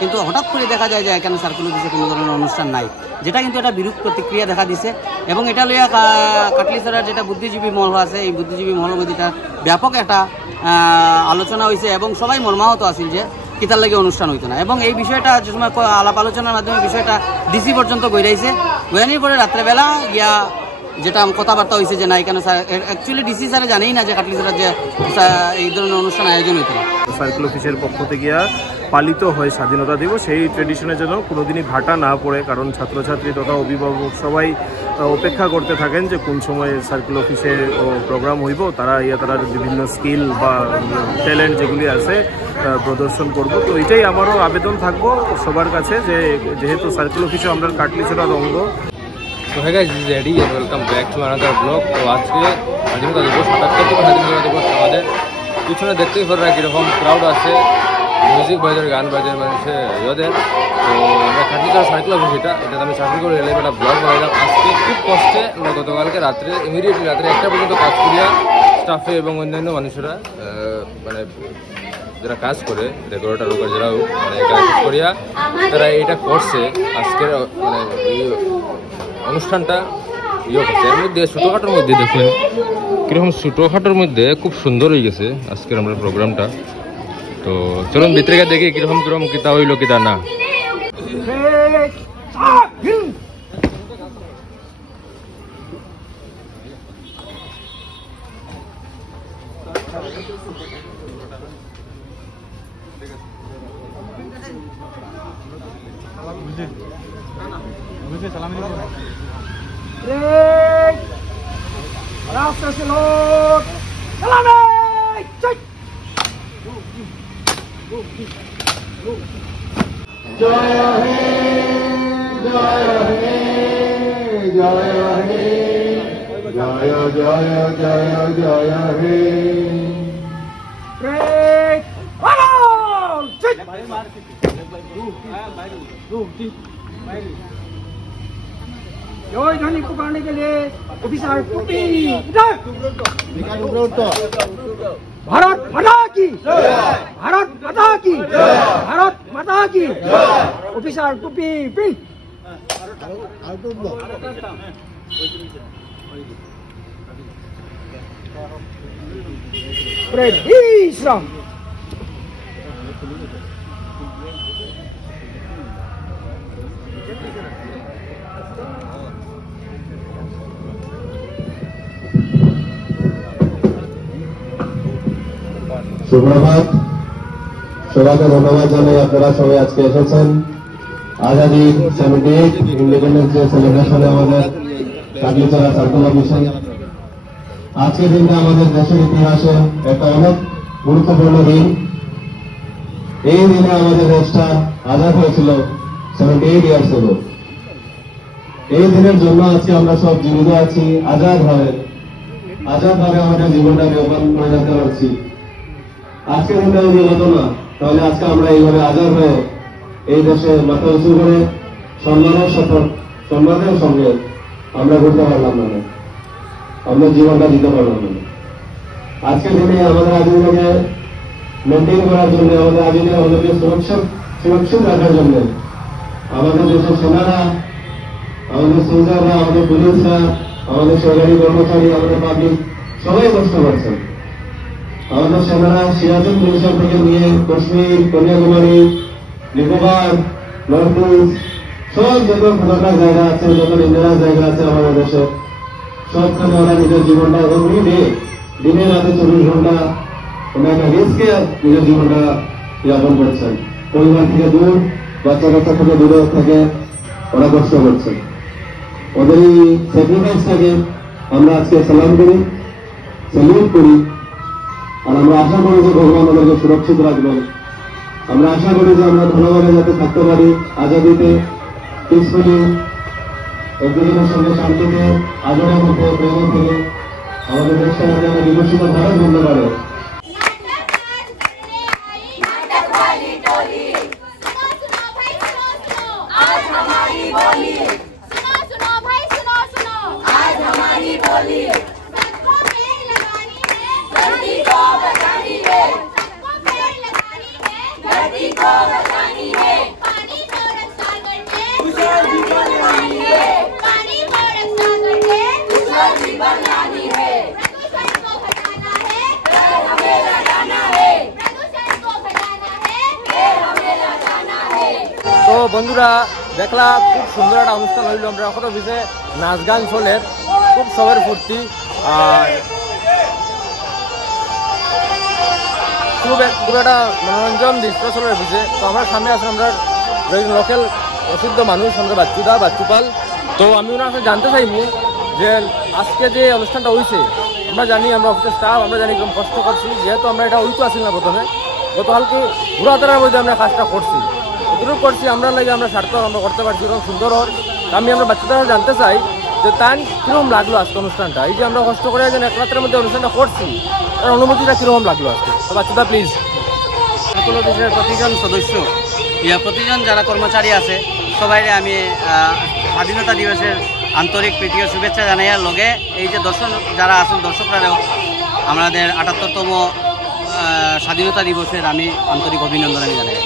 কিন্তু হঠাৎ করে দেখা যায় যে এখানে সার্কেল অফিসে কোনো ধরনের অনুষ্ঠান নাই, যেটা কিন্তু একটা বিরূপ প্রতিক্রিয়া দেখা দিছে। এবং এটা লইয়া কাটলিছড়ার যেটা বুদ্ধিজীবী মহল আছে, এই বুদ্ধিজীবী মহলের মধ্যে এটা ব্যাপক একটা আলোচনা হয়েছে এবং সবাই মর্মাহত আছিল যে কিতার লাগে অনুষ্ঠান হইতো না। এবং এই বিষয়টা যে সময় আলাপ আলোচনার মাধ্যমে বিষয়টা ডিসি পর্যন্ত গইরাইছে, গইরানির পরে রাত্রেবেলা গিয়া যেটা কথাবার্তা হয়েছে যে না এখানে অ্যাকচুয়ালি ডিসি স্যারে জানেই না যে কাটলিছড়ার যে এই ধরনের অনুষ্ঠান আয়োজন হইতো না। সার্কেল অফিসের পক্ষ থেকে পালিত হয় স্বাধীনতা দিবস, সেই ট্রেডিশনের জন্য কোনোদিনই ভাটা না পড়ে, কারণ ছাত্রছাত্রী তথা অভিভাবক সবাই অপেক্ষা করতে থাকেন যে কোন সময় সার্কেল অফিসে প্রোগ্রাম হইব, তারা বিভিন্ন স্কিল বা ট্যালেন্ট যেগুলি আছে প্রদর্শন করব। তো এটাই আমারও আবেদন থাকবো সবার কাছে যে যেহেতু সার্কেল অফিসে আমরা কাটলিছড়ার অঙ্গ। তো হ্যাঁ guys, this is Eddie and welcome back to another blog. তো আজকে স্বাধীনতা দিবস, ৭৭তম স্বাধীনতা দিবস। আমাদের পিছনে দেখতেই পারা কীরকম ক্রাউড আছে, মিউজিক বাজার, গান বাজার, মানুষের ইয়েদের। তো আমরা কাটলিছড়া সার্কেল অফিস, এটা আমি চাকরি করে এলে একটা ব্লগ বানাইলাম। আজকে খুব কষ্টে আমরা গতকালকে রাত্রে ইমিডিয়েটলি রাত্রে 1টা পর্যন্ত কাজ করিয়া স্টাফে এবং অন্যান্য মানুষেরা মানে যারা কাজ করে রেগুলেটর উপর যারাও মানে কাজ করিয়া তারা এটা করছে। আজকের মানে অনুষ্ঠানটা করছে এর মধ্যে ছোটোখাটোর মধ্যে দেখুন কীরকম ছোটোখাটোর মধ্যে খুব সুন্দর হয়ে গেছে আজকের আমরা প্রোগ্রামটা। তো চলুন ভিতরে গিয়ে দেখি কিরকম কিতা হইল কিতা না। জয় হে জয় হে জয় হে জয় জয় জয় জয় হে जय ध्वनि पुकारने के लिए ऑफिसर टोपी भारत माता की, भारत माता की, भारत माता की, ऑफिसर टोपी पिन। श्रीराम। সুপ্রভাত, সবাইকে ধন্যবাদ জানাই আপনারা সবাই আজকে এসেছেন। আজাদি 78 ইন্ডিপেন্ডেন্স ডে সেলিব্রেশনে আমাদের কাটলিছড়া সার্কেল অফিসে আজকের দিনটা আমাদের দেশের ইতিহাসে একটা অনেক গুরুত্বপূর্ণ দিন। এই দিনে আমাদের দেশটা আজাদ হয়েছিল 78 ইয়ার্স এগো। এই দিনের জন্য আজকে আমরা সব জীবিত আছি, আজাদভাবে আমাদের জীবনটা যাপন করে যেতে পারছি। আজকে দিনটা যদি হতো না, তাহলে আজকে আমরা এইভাবে আজাদ হয়ে এই দেশে মাথা উঁচু করে সম্মানের সঙ্গে আমরা ঘুরতে পারলাম না, আমরা জীবনটা দিতে পারলাম না। আজকের দিনে আমাদের আজীবনকে মেনটেন করার জন্য, আমাদের আজীবনে আমাদেরকে সুরক্ষিত রাখার জন্য আমাদের দেশের সেনারা, আমাদের সোলজাররা, আমাদের পুলিশরা, আমাদের সরকারি কর্মচারী, আমাদের পাবলিক সবাই কষ্ট করছেন। আমাদের সেনারা সিয়াচেন মিশন থেকে নিয়ে কাশ্মীর, কন্যাকুমারী, নিকোবর, নর্থ ইস্ট সব যত খোলাকার জায়গা আছে, যত নির্জনার জায়গা আছে আমাদের দেশে, সবখানে ওরা নিজের জীবনটা এভরি ডে, দিনে রাতে 24 ঘন্টা ওরা একটা রিস্কে নিজের জীবনটা যাপন করছেন। পরিবার থেকে দূর, বাচ্চা কাচ্চা থেকে দূরে থেকে ওরা কষ্ট করছেন। ওদের এই স্যাক্রিফাইসটাকে আমরা আজকে সালাম করি, স্যালুট করি। আর আমরা আশা করি যে ভগবান আমাদেরকে সুরক্ষিত রাখবেন। আমরা আশা করি যে আমরা ভালোভাবে যাতে থাকতে পারি, আজাদিতে, পিসফুলি, একজনের সঙ্গে শান্তিতে, আদরের মধ্যে, প্রেমের থেকে আমাদের দেশটা যেন বিকশিত ভারত বলতে পারে। को बचानी है। বন্ধুরা দেখলা খুব সুন্দর একটা অনুষ্ঠান হইল। আমরা এখন অফিসে নাচ গান চলে, খুব সবার ফুর্তি আর খুব একটা মনোরঞ্জন দৃশ্য চলে অফিসে। তো আমার সামনে আছে আমরা লোকাল প্রসিদ্ধ মানুষ, আমরা বাচ্চুপাল। তো আমি ওনার কাছে জানতে চাইব যে আজকে যে অনুষ্ঠানটা হয়েছে, আমরা জানি আমরা অফিসের স্টাফ, আমরা জানি কম কষ্ট করছি, যেহেতু আমরা এটা হইতো আসিল না প্রথমে, গতকালকে ঘোরাতার মধ্যে আমরা কাজটা করছি, এতটুকু করছি আমরা লাগে আমরা সার্থক আমরা করতে পারছি, এরকম সুন্দর হওয়ার। আমি আমরা বাচ্চাদের জানতে চাই যে তার কীরকম লাগলো আজকে অনুষ্ঠানটা, এই যে আমরা কষ্ট করে যেন এক রাতের মধ্যে অনুষ্ঠানটা করছি, তার অনুভূতিটা কীরকম লাগলো আজকে। তো বাচ্চাটা প্লিজ। সার্কুল অফিসের প্রতিজন সদস্য প্রতিজন যারা কর্মচারী আছে সবাই আমি স্বাধীনতা দিবসের আন্তরিক প্রীতি ও শুভেচ্ছা জানাই। আর লগে এই যে দর্শক যারা আছেন দর্শকরাও আমাদের ৭৮তম স্বাধীনতা দিবসের আমি আন্তরিক অভিনন্দন আমি জানাই।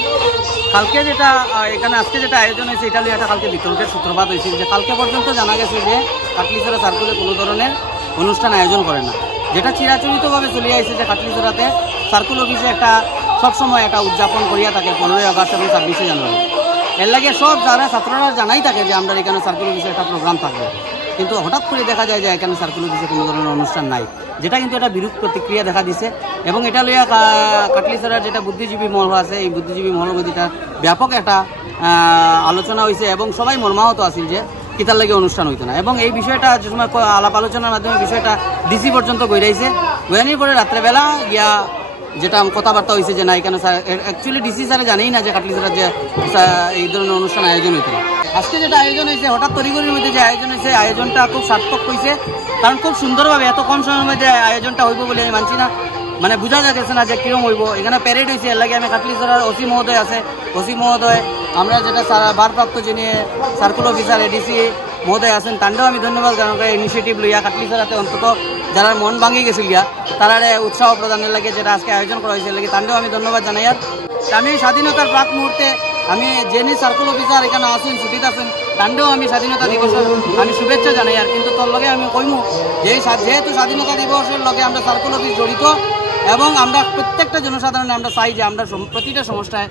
কালকে যেটা এখানে আজকে যেটা আয়োজন হয়েছে এটা নিয়ে একটা কালকে বিতর্কের সূত্রপাত হয়েছিল যে কালকে পর্যন্ত জানা গেছে যে কাটলিছড়া সার্কুলে কোনো ধরনের অনুষ্ঠান আয়োজন করে না, যেটা চিরাচরিতভাবে চলে আসছে যে কাটলিছড়াতে সার্কুল অফিসে একটা সবসময় একটা উদযাপন করিয়া থাকে 15ই আগস্ট এবং 26শে জানুয়ারি। এর লাগে সব যারা ছাত্ররা জানাই থাকে যে আমরা এখানে সার্কুল অফিসে একটা প্রোগ্রাম থাকবে, কিন্তু হঠাৎ করে দেখা যায় যে এখানে সার্কুল অফিসে কোনো ধরনের অনুষ্ঠান নাই, যেটা কিন্তু একটা বিরূপ প্রতিক্রিয়া দেখা দিছে। এবং এটা লইয়া কাটলিছড়ার যেটা বুদ্ধিজীবী মহল আছে এই বুদ্ধিজীবী মহলের মধ্যে ব্যাপক একটা আলোচনা হয়েছে এবং সবাই মর্মাহত আছিল যে কিতার লাগে অনুষ্ঠান হইতো না। এবং এই বিষয়টা যে সময় আলাপ আলোচনার মাধ্যমে বিষয়টা ডিসি পর্যন্ত গইরাইছে, গইরানির পরে রাত্রেবেলা গিয়া যেটা কথাবার্তা হয়েছে যে না এখানে স্যার অ্যাকচুয়ালি ডিসি স্যারে জানেই না যে কাটলিছড়ার যে এই ধরনের অনুষ্ঠান আয়োজন হইতো না। আজকে যেটা আয়োজন হয়েছে হঠাৎ তড়িঘড়ির মধ্যে যে আয়োজন হয়েছে আয়োজনটা খুব সার্থক হয়েছে, কারণ খুব সুন্দরভাবে এত কম সময়ের মধ্যে আয়োজনটা হইব বলে আমি মানছি না, মানে বোঝা যাচ্ছে না যে কিরম হইব। এখানে প্যারেড হয়েছে, এর লাগে আমি কাটলিছড়ার ওসি মহোদয় আছে, ওসি মহোদয় আমরা যেটা ভারপ্রাপ্ত যিনি সার্কুল অফিসার এডিসি মহোদয় আছেন তান্ডেও আমি ধন্যবাদ, কারণ ইনিশিয়েটিভ লইয়া কাটলিছড়াতে অন্তত যারা মন ভাঙি গেছিল গিয়া তারা উৎসাহ প্রদানের লাগে যেটা আজকে আয়োজন করা হয়েছে লাগে তান্ডেও আমি ধন্যবাদ জানাই। আর আমি স্বাধীনতার প্রাক মুহূর্তে আমি যিনি সার্কুল অফিসার এখানে আসুন ছুটিতে আছেন তান্ডেও আমি স্বাধীনতা দিবসের আমি শুভেচ্ছা জানাই। আর কিন্তু তোর লগে আমি কইমু যেহেতু স্বাধীনতা দিবসের লগে আমরা সার্কুল অফিস জড়িত এবং আমরা প্রত্যেকটা জনসাধারণে আমরা চাই যে আমরা প্রতিটা সমস্যায়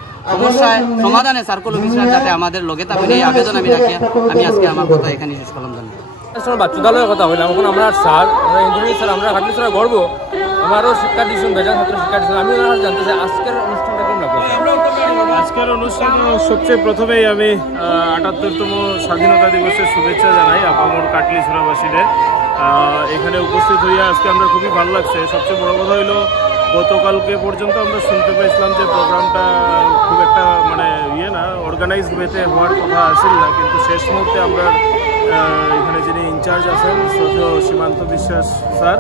সমাধানে সার্কুল অফিসার যাতে আমাদের লগে থাকেন এই আবেদন আমি রাখি। আমি আজকে আমার কথা এখানে শেষ করলাম। ধন্যবাদ। বাচ্চাদের কথা বললাম, এখন আমরা স্যার আমরা ইঞ্জিনিয়ার স্যার আমরা কাটলিছড়া গর্ব, আমারও শিক্ষা দিচ্ছেন বেজান ছাত্র শিক্ষা দিচ্ছেন। আমি জানতে চাই আজকের অনুষ্ঠানটা কেমন লাগবে? আজকের অনুষ্ঠান সবচেয়ে প্রথমেই আমি ৭৮তম স্বাধীনতা দিবসের শুভেচ্ছা জানাই আপামর কাটলিছড়াবাসীদের। এখানে উপস্থিত হইয়া আজকে আমরা খুবই ভালো লাগছে। সবচেয়ে বড় কথা হইলো গতকালকে পর্যন্ত আমরা শুনতে পেয়েছিলাম যে প্রোগ্রামটা খুব একটা মানে অর্গানাইজ ওয়েতে হওয়ার কথা আসছিল না, কিন্তু শেষ মুহূর্তে আমরা এখানে যিনি ইনচার্জ আছেন সীমান্ত বিশ্বাস স্যার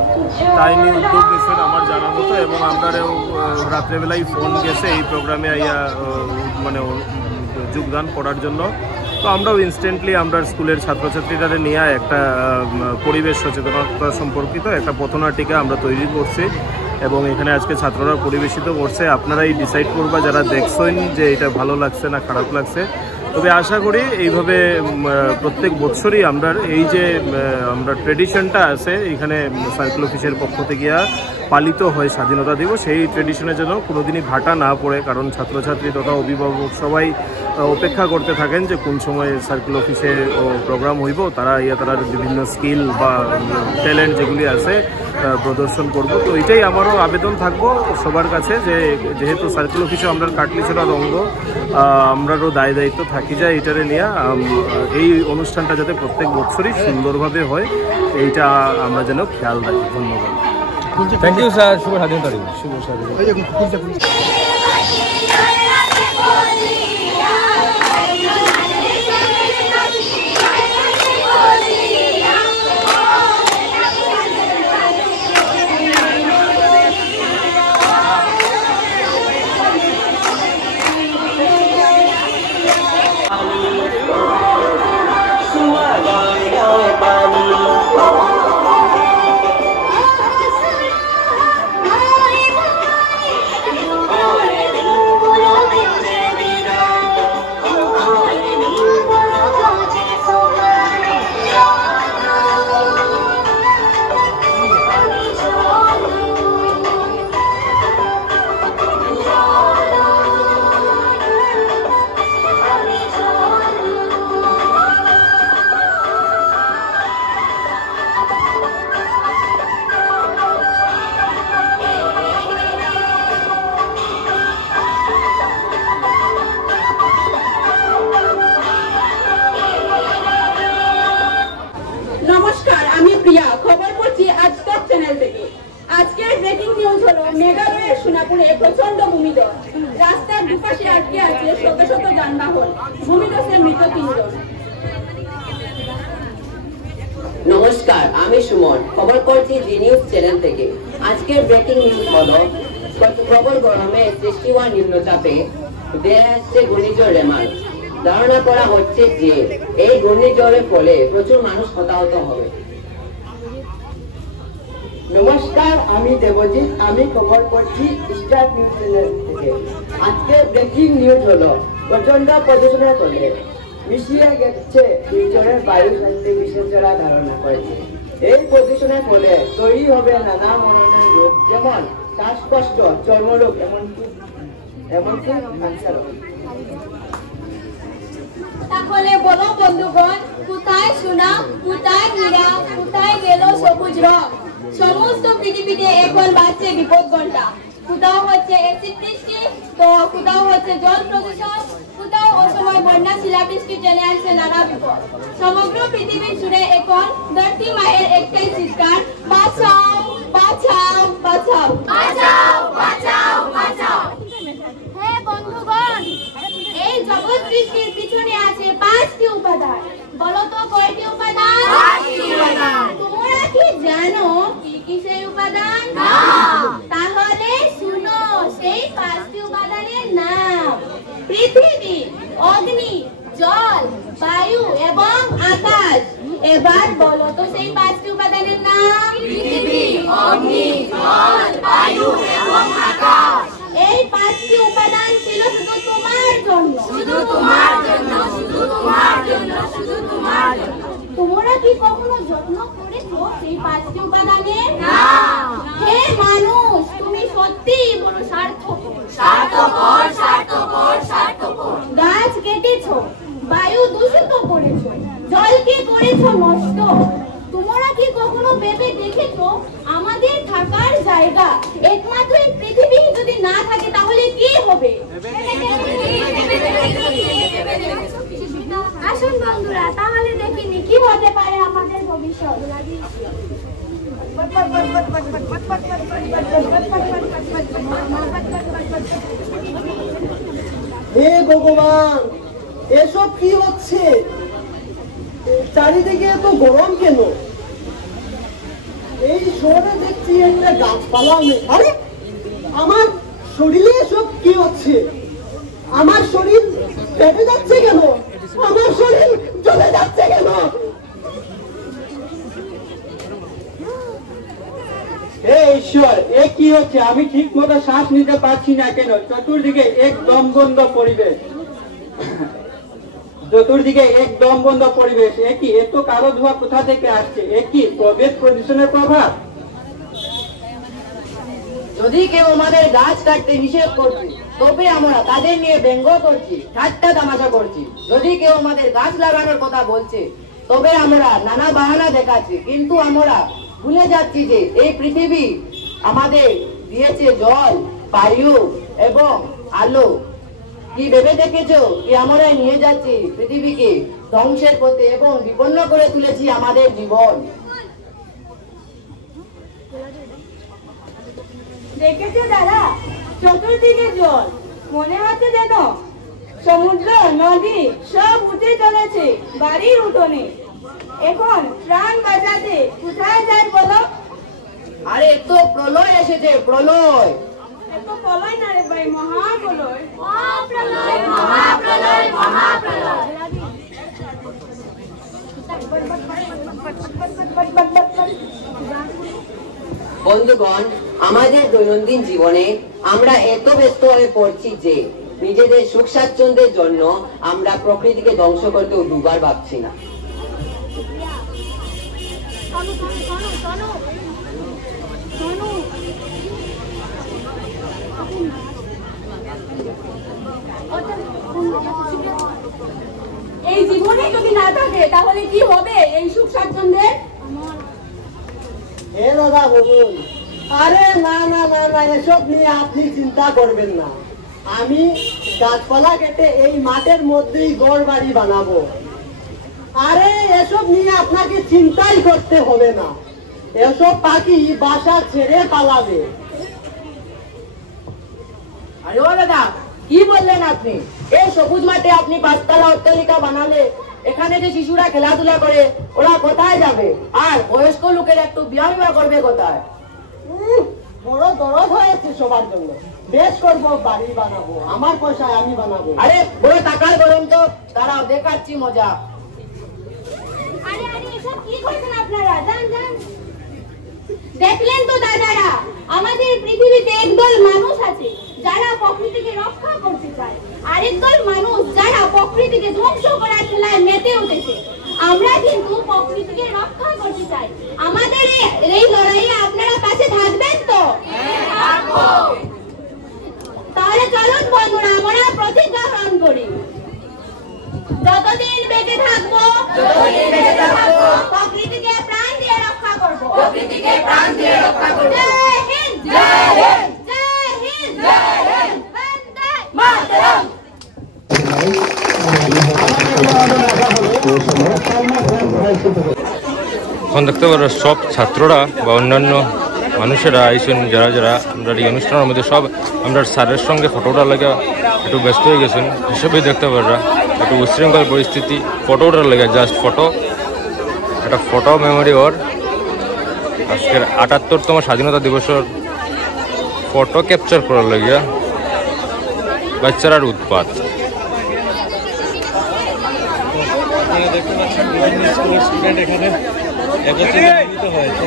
তাই নিয়ে উদ্যোগ নিয়েছেন আমার জানার মতো, এবং আমরাও রাত্রেবেলায় ফোন গেছে এই প্রোগ্রামে আইয়া মানে যোগদান করার জন্য। তো আমরাও ইনস্ট্যান্টলি আমরা স্কুলের ছাত্রছাত্রীরা নিয়ে একটা পরিবেশ সচেতনতা সম্পর্কিত একটা পথনাটিকা আমরা তৈরি করছি এবং এখানে আজকে ছাত্ররা পরিবেশিত করছে। আপনারাই ডিসাইড করবা যারা দেখছেন যে এটা ভালো লাগছে না খারাপ লাগছে। তবে আশা করি এইভাবে প্রত্যেক বছরই আমরা এই যে আমরা ট্রেডিশনটা আছে এখানে সার্কুল অফিসের পক্ষ থেকে পালিত হয় স্বাধীনতা দিবস, সেই ট্রেডিশনের জন্য কোনোদিনই ভাটা না পড়ে, কারণ ছাত্রছাত্রী তথা অভিভাবক সবাই অপেক্ষা করতে থাকেন যে কোন সময় সার্কুল অফিসে প্রোগ্রাম হইব, তারা তারা বিভিন্ন স্কিল বা ট্যালেন্ট যেগুলি আছে প্রদর্শন করব। তো এটাই আমারও আবেদন থাকবো সবার কাছে যে যেহেতু সার্কুল অফিসে আমরা কাটলিছড়ার অঙ্গ, আমরারও দায় দায়িত্ব থাকি যায় এটারে নিয়ে এই অনুষ্ঠানটা যাতে প্রত্যেক বছরই সুন্দরভাবে হয় এইটা আমরা যেন খেয়াল রাখি। ধন্যবাদ। Thank you sir. শুভ স্বাধীনতা দিবস। শুভ স্বাধীনতা। নিধন। রাস্তার দুপাশে আটকে আছে শত শত যানবাহন, ভূমিধসে মৃত 3 জন। নমস্কার, আমি সুমন, খবর করছি জি নিউজ চ্যানেল থেকে। আজকের ব্রেকিং নিউজ হলো, প্রবল গরমে সৃষ্টি হওয়া নিম্নচাপে ধেয়ে আসছে ঘূর্ণিঝড় রেমাল। ধারণা করা হচ্ছে যে এই ঘূর্ণিঝড়ের ফলে প্রচুর মানুষ হতাহত হবে। নমস্কার, আমি দেবজিৎ, আমি খবর করছি স্টার নিউজ চ্যানেল থেকে। আজকে ব্রেকিং নিউজ হলো, প্রচন্ড প্রদূষণের ফলে মিশিয়ে গেছে নির্জনের বায়ু স্বাস্থ্য বিশেষজ্ঞরা ধারণা করেছে। এই প্রদূষণের ফলে তৈরি হবে নানা ধরনের রোগ, যেমন শ্বাসকষ্ট, চর্মরোগ, এমনকি ক্যান্সার। তাহলে বলো বন্ধুগণ, কোথায় সোনা, কোথায় হীরা, কোথায় গেল সবুজ রং? সমস্ত পৃথিবীতে এখন বাজছে বিপদ ঘন্টা। কোথাও হচ্ছে অ্যাসিড বৃষ্টি, তো কোথাও হচ্ছে জল প্রদূষণ, কোথাও অসময় বন্যা, শিলাবৃষ্টি টেনে আসছে নানা বিপদ। সমগ্র পৃথিবী জুড়ে এখন ধরতি মায়ের একটাই চিৎকার, বাঁচাও বাঁচাও বাঁচাও বাঁচাও বাঁচাও বাঁচাও। হ্যাঁ বন্ধুগণ, এই জগৎ সৃষ্টির পিছনে আছে 5টি উপাদান। বলো তো কয়টি উপাদান? 5টি উপাদান। তোমরা কি জানো কি কি সেই উপাদান? না। তাহলে শুনো সেই 5টি উপাদানের নাম: পৃথিবী, অগ্নি, জল, বায়ু এবং আকাশ। এবার বলো তো সেই 5টি উপাদানের নাম? পৃথিবী, অগ্নি, জল, বায়ু এবং আকাশ। এই 5টি উপাদান ছিল শুধু তোমার জন্য, শুধু তোমার জন্য, শুধু তোমার জন্য, শুধু তোমার জন্য। তোমরা কি কখনো যত্ন করেছো সেই 5টি উপাদানের? না। হে মানুষ, তুমি সত্যিই বড় স্বার্থপর, স্বার্থপর, স্বার্থপর, স্বার্থপর। গাছ কেটেছো, বায়ু দূষিত করেছো, জলকে করেছো নষ্ট। তোমরা কি কখনো ভেবে দেখেছো আমাদের থাকার জায়গা একমাত্র এই পৃথিবী যদি না থাকে তাহলে কি হবে? আসুন বন্ধুরা, তাহলে দেখিনি কি হতে পারে আমাদের ভবিষ্যৎ। হে ভগবান, এসব কি হচ্ছে? চারিদিকে এত গরম কেন? এই শহরে দেখছি একটা গাছপালা নেই। আরে আমার শরীরে এসব কি হচ্ছে? আমার শরীর ফেটে যাচ্ছে কেন? আমার শরীর জ্বলে যাচ্ছে কেন? হে ঈশ্বর, এ কি হচ্ছে? আমি ঠিক মতো শ্বাস নিতে পারছি না কেন? চতুর্দিকে একদম বন্ধ পরিবেশ, চতুর্দিকে একদম বন্ধ পরিবেশ। একই এত কালো ধোঁয়া কোথা থেকে আসছে? একই প্রবেশ প্রদূষণের প্রভাব। যদি কেউ আমাদের গাছ কাটতে নিষেধ করছে, তবে আমরা তাদের নিয়ে ব্যঙ্গ করছি, ঠাট্টা তামাশা করছি। যদি কেউ আমাদের গাছ লাগানোর কথা বলছে, তবে আমরা নানা বাহানা দেখাচ্ছি। কিন্তু আমরা ভুলে যাচ্ছি যে এই পৃথিবী আমাদের দিয়েছে জল, বায়ু এবং আলো। কি ভেবে দেখেছো কি আমরা নিয়ে যাচ্ছি পৃথিবীকে ধ্বংসের পথে এবং বিপন্ন করে তুলেছি আমাদের জীবন। দেখেছো দাদা, চতুর্দিকে জল, মনে হচ্ছে যেন সমুদ্র, নদী সব উঠে চলেছে বাড়ির উঠোনে। এখন প্রাণ বাঁচাতে কোথায় যাই বলো? আরে তো প্রলয় এসেছে, প্রলয়। এত প্রলয় না রে ভাই, মহাপ্রলয়, মহাপ্রলয়, মহাপ্রলয়, মহাপ্রলয়। বন্ধুগণ, আমাদের দৈনন্দিন জীবনে আমরা এত ব্যস্ত হয়ে পড়ছি যে নিজেদের সুখ স্বাচ্ছন্দ্যের জন্য আমরা প্রকৃতিকে ধ্বংস করতেও দুবার ভাবছি না। এই জীবনে যদি না থাকে তাহলে কি হবে এই সুখ স্বাচ্ছন্দ্যের? হে দাদা বলুন। আরে না না না না, এসব নিয়ে আপনি চিন্তা করবেন না। আমি গাছপালা কেটে এই মাঠের মধ্যেই গড় বাড়ি বানাবো। আরে এসব নিয়ে আপনাকে চিন্তাই করতে হবে না। এসব পাখি বাসা ছেড়ে পালাবে। আরে ও দাদা, কি বললেন আপনি? এই সবুজ মাঠে আপনি 5 তলা অট্টালিকা বানালে এখানে যে শিশুরা খেলাধুলা করে ওরা কোথায় যাবে? আর বয়স্ক লোকের একটু ব্যায়াম করবে কোথায়? বড় দরদ হয়েছে সবার জন্য। বেশ করবো, বাড়ি বানাবো, আমার পয়সায় আমি বানাবো। আরে বড় টাকার গরম তো, তারাও দেখাচ্ছি মজা। আরে আরে এসব কি করছেন আপনারা? যান যান। দেখলেন তো দাদারা, আমাদের পৃথিবীতে একদল মানুষ আছে যারা প্রকৃতিকে রক্ষা করতে চায়, আরেকদল মানুষ যারা প্রকৃতিকে ধ্বংস করার খেলায় মেতে উঠেছে। আমরা কিন্তু প্রকৃতিকে রক্ষা করতে চাই। আমাদের এই লড়াইয়ে আপনারা পাশে থাকবেন তো? তাহলে চলুন বন্ধুরা, আমরা প্রতিজ্ঞা গ্রহণ করি। যতদিন বেঁচে থাকবো প্রকৃতিকে প্রাণ দিয়ে রক্ষা করবো। জয় হিন্দ, জয় হিন্দ, জয় হিন্দ, জয় হিন্দ, বন্দে মাতরম। এখন দেখতে পারো সব ছাত্ররা বা অন্যান্য মানুষেরা আইসেন, যারা যারা আমরা এই অনুষ্ঠানের মধ্যে সব আমরা স্যারের সঙ্গে ফটোটা লাগা একটু ব্যস্ত হয়ে গেছেন। হিসেবেই দেখতে পারা একটু উশৃঙ্খল পরিস্থিতি, ফটোটার লেগে জাস্ট ফটো, একটা ফটো মেমোরি ওর আজকের ৭৮তম স্বাধীনতা দিবসের ফটো ক্যাপচার করার লাগিয়া বাচ্চারার উৎপাত। দেখতে পাচ্ছেন বিভিন্ন স্কুলের স্টুডেন্ট এখানে একত্রিত হয়েছে।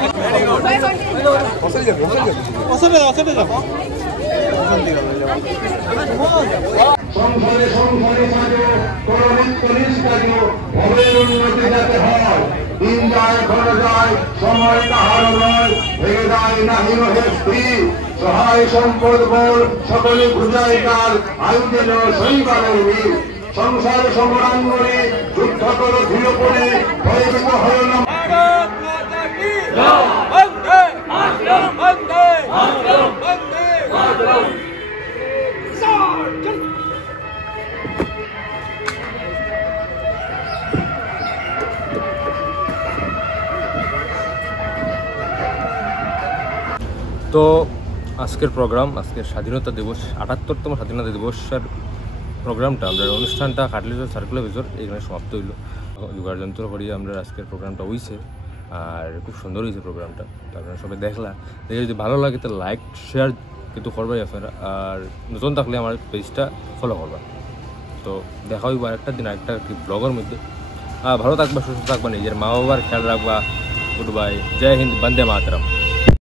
সংসারে সংসারে সাজো, তোর নিত্যনিজ কাজো, ভবের উন্নতি যাতে হয়। দিন যায় ঘর যায়, সময় তাহার নয়, ভেঙে যায় নাহি রহে স্ত্রী। সহায় সম্পদ বল, সকলে বুঝায় কার, আয়ু যেন শৈবালের বীর। সংসার সমরাঙ্গনে যুদ্ধ করো ধুলো পড়ে, ভয়ভীত হয় না। তো আজকের প্রোগ্রাম, আজকের স্বাধীনতা দিবস ৭৮তম স্বাধীনতা দিবসের প্রোগ্রামটা আমরা অনুষ্ঠানটা কাটলিচর সার্কুলার ভিতর এখানে সমাপ্ত হইল। যোগার যন্ত্র করিয়ে আমরা আজকের প্রোগ্রামটা হইছে, আর খুব সুন্দর হয়েছে প্রোগ্রামটা। তো আপনারা সবাই দেখলে যদি ভালো লাগে তো লাইক শেয়ার কিন্তু করবাই আপনারা, আর নতুন থাকলে আমার পেজটা ফলো করবা। তো দেখা হইব আরেকটা দিন আরেকটা ব্লগের মধ্যে। ভালো থাকবা, সুস্থ থাকবা, নিজের মা বাবার খেয়াল রাখবা। গুড বাই, জয় হিন্দ, বন্দে মাতরম।